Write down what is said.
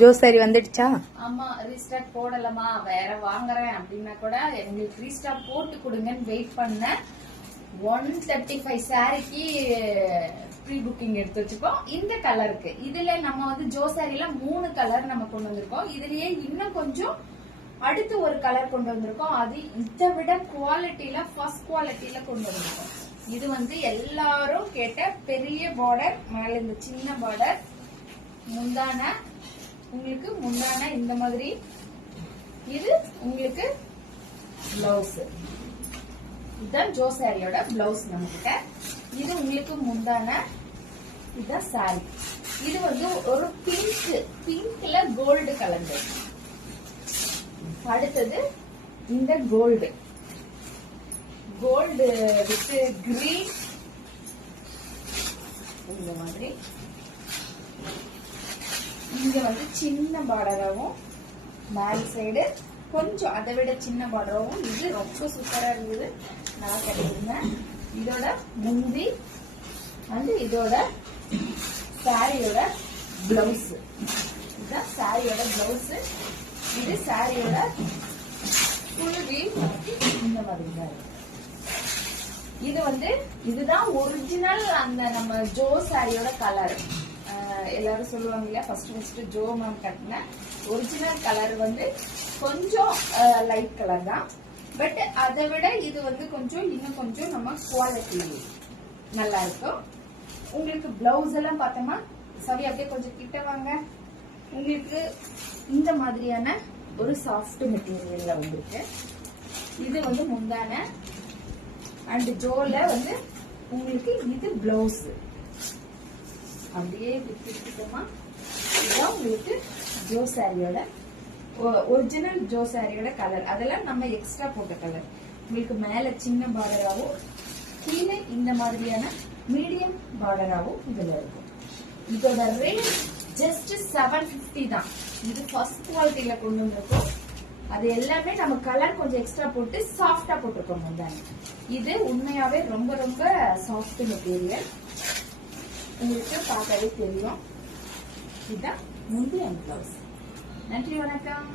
Joe sorry வந்துடுச்சா? ஆமா, restock போடலமா வேற வாங்குறேன் அப்படின்னா கூட எங்களுக்கு ரீஸ்டாக் போட்டு கொடுங்கன்னு வெயிட் பண்ண. 135 சாரிக்கு ப்ரீ புக்கிங் எடுத்து வச்சுக்கோம். இந்த கலருக்கு இதுல நம்ம வந்து ஜோ சாரில 3 கலர் நம்ம கொண்டு வந்திருக்கோம். இதுலயே இன்னும் கொஞ்சம் அடுத்து ஒரு கலர் கொண்டு வந்திருக்கோம். அது இதை விட குவாலிட்டியில ஃபர்ஸ்ட் குவாலிட்டியில கொண்டு வந்திருக்கோம். இது வந்து எல்லாரும் கேட்ட பெரிய பார்டர், மேல இந்த சின்ன பார்டர், முந்தான உங்களுக்கு முந்தான இந்த மாதிரி, இது உங்களுக்கு பிளவுஸ். இதுதான் ஜோ சாரியோட பிளவுஸ் நம்ம கிட்ட. இது உங்களுக்கு முந்தான, இதுதான் சாரி. இது வந்து ஒரு பிங்க்ல கோல்டு கலந்து. அடுத்தது இந்த கோல்டு வித் கிரீன் இந்த மாதிரி. இங்க வந்து சின்ன பார்டராகவும் மேல் சைடு கொஞ்சம் அதை விட சின்ன பார்டராகவும். இது ரொம்ப சூப்பரா இருந்தது, நல்லா கிடைச்சிருந்தேன். இதோட முந்தி வந்து இதோட சாரியோட பிளவுஸ். இதுதான் சாரியோட பிளவுஸ். இது சாரியோட ஃபுல் வீவ் இந்த மாதிரி தான். இது வந்து இதுதான் ஒரிஜினல் அந்த நம்ம ஜோ சாரியோட கலர். எல்லாரும் சொல்லுவாங்க இல்லையா, ஃபர்ஸ்ட் ஜோ மேம் கட்டின ஒரிஜினல் கலர் வந்து கொஞ்சம் லைட் கலர் தான். பட் அதை விட இது வந்து கொஞ்சம் இன்னும் கொஞ்சம் நம்ம குவாலிட்டி நல்லா இருக்கும். உங்களுக்கு பிளவுஸ் எல்லாம் பார்த்தோம்னா சரி, அப்படியே கொஞ்சம் கிட்ட வாங்க. உங்களுக்கு இந்த மாதிரியான ஒரு சாஃப்ட் மெட்டீரியல்ல வந்துருக்கு. இது வந்து முந்தான அண்ட் ஜோல வந்து உங்களுக்கு இது பிளவுஸ். அப்படியே விட்டுமா, இதுதான் உங்களுக்கு ஜோ சாரியோட ஒரிஜினல் ஜோ சாரியோட கலர். அதெல்லாம் நம்ம எக்ஸ்ட்ரா போட்ட கலர். உங்களுக்கு மேல சின்ன பார்டராகவும் கீழே இந்த மாதிரியான மீடியம் பார்டராகவும் இதுல இருக்கும். இதோட ரேட் ஜஸ்ட் 750 தான். இது ஃபர்ஸ்ட் குவாலிட்டியில கொண்டு வந்திருக்கோம். அது எல்லாமே நம்ம கலர் கொஞ்சம் எக்ஸ்ட்ரா போட்டு சாஃப்டா போட்டிருக்கோம் முந்தானி. இது உண்மையாவே ரொம்ப ரொம்ப சாஃப்ட் மெட்டீரியல், உங்களுக்கு பார்க்கவே தெரியும். இதுதான் முந்தி அண்ட் பிளவுஸ். நன்றி, வணக்கம்.